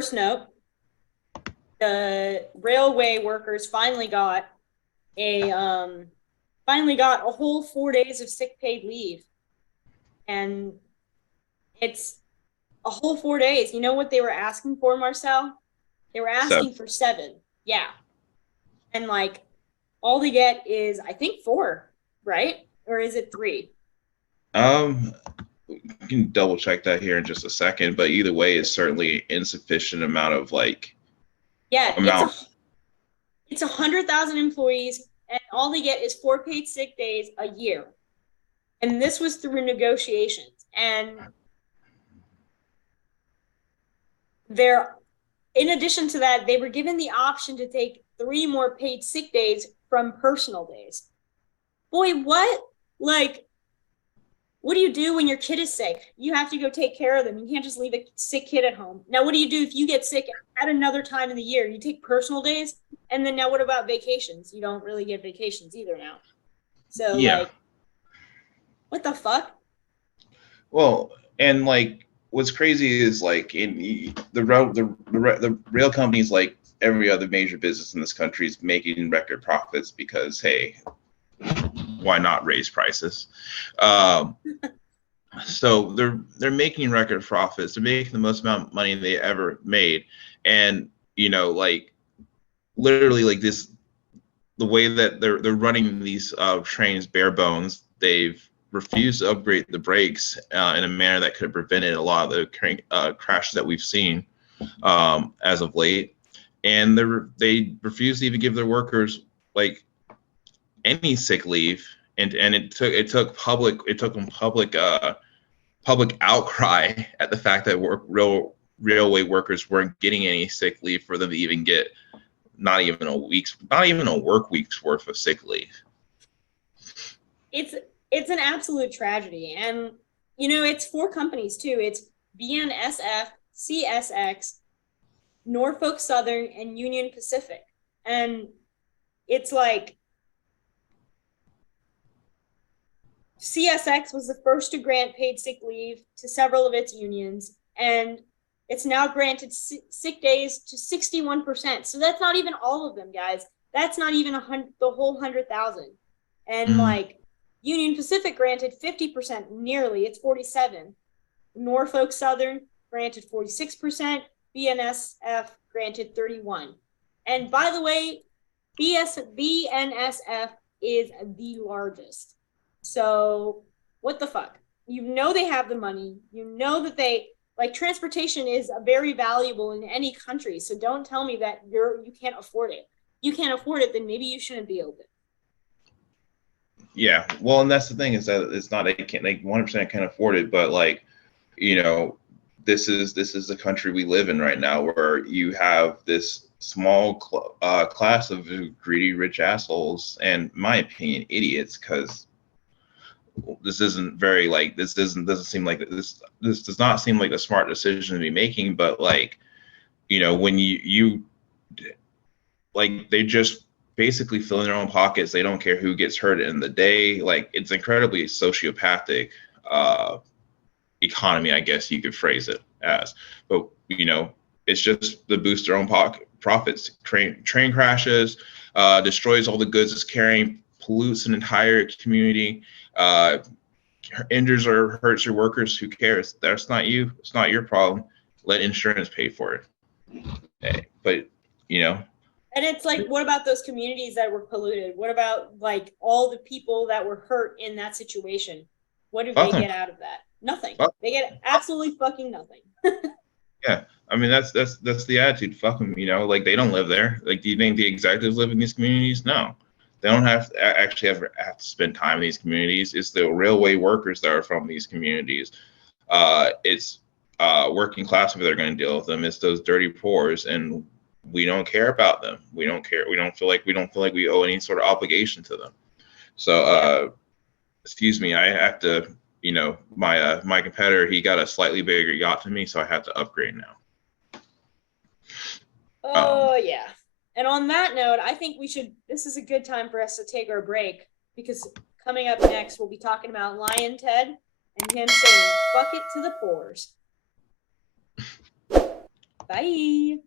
First note, the railway workers a finally got a whole 4 days of sick paid leave. And it's a whole 4 days. You know what they were asking for, Marcel? They were So, asking for 7. Yeah. And like all they get is I think 4, right? Or is it 3? um, you can double check that here in just a second, but either way, it's certainly insufficient amount of like Yeah, amount. it's 100,000 employees, and all they get is 4 paid sick days a year. And this was through negotiations. And they're in addition to that, they were given the option to take 3 more paid sick days from personal days. Boy, what? Like, what do you do when your kid is sick? You have to go take care of them. You can't just leave a sick kid at home. Now, what do you do if you get sick at another time in the year? You take personal days. And then now what about vacations? You don't really get vacations either now. So, Yeah. like, what the fuck? Well, and like what's crazy is like in the rail companies, like every other major business in this country, is making record profits because hey, why not raise prices? Um, so they're making record profits. They're making the most amount of money they ever made, and like literally like this, the way that they're running these trains bare bones. They've refused to upgrade the brakes in a manner that could have prevented a lot of the crashes that we've seen as of late. And they refuse to even give their workers like any sick leave. And it took public outcry at the fact that railway workers weren't getting any sick leave for them to even get not even a work week's worth of sick leave. It's an absolute tragedy. And it's 4 companies too. It's BNSF, CSX, Norfolk Southern, and Union Pacific. And it's like CSX was the first to grant paid sick leave to several of its unions, and it's now granted sick days to 61%. So that's not even all of them, guys. That's not even the whole 100,000. And Mm. like Union Pacific granted 50%, nearly. It's 47. Norfolk Southern granted 46%. BNSF granted 31. And by the way, BNSF is the largest. So what the fuck? They have the money. That they like transportation is very valuable in any country. So don't tell me that you can't afford it. You can't afford it, then maybe you shouldn't be open. Yeah, well, and that's the thing is that it's not they can't like 100% can't afford it, but like this is the country we live in right now, where you have this small class of greedy rich assholes, and in my opinion, idiots, because this isn't very like doesn't seem like this does not seem like a smart decision to be making, but like when you like they just basically fill in their own pockets. They don't care who gets hurt in the day. Like it's incredibly sociopathic economy, I guess you could phrase it as. But it's just to boost their own profits. Train crashes, destroys all the goods it's carrying, pollutes an entire community, injures or hurts your workers. Who cares? That's not you. It's not your problem. Let insurance pay for it. Hey, but And it's like, what about those communities that were polluted? What about like all the people that were hurt in that situation? What do they fuck them. get out of that? Nothing. Fuck. They get absolutely fucking nothing. Yeah, I mean that's the attitude. Fuck them. Like they don't live there. Like, do you think the executives live in these communities? No, they don't actually have to spend time in these communities. It's the railway workers that are from these communities. It's working class people that are going to deal with them. It's those dirty poors, and we don't care about them. We don't care. We don't feel like we owe any sort of obligation to them. So, excuse me, I have to. My competitor, he got a slightly bigger yacht than me, so I have to upgrade now. Oh, yeah. And on that note, I think this is a good time for us to take our break, because coming up next, we'll be talking about Lion Ted and him saying, fuck it to the pores. Bye.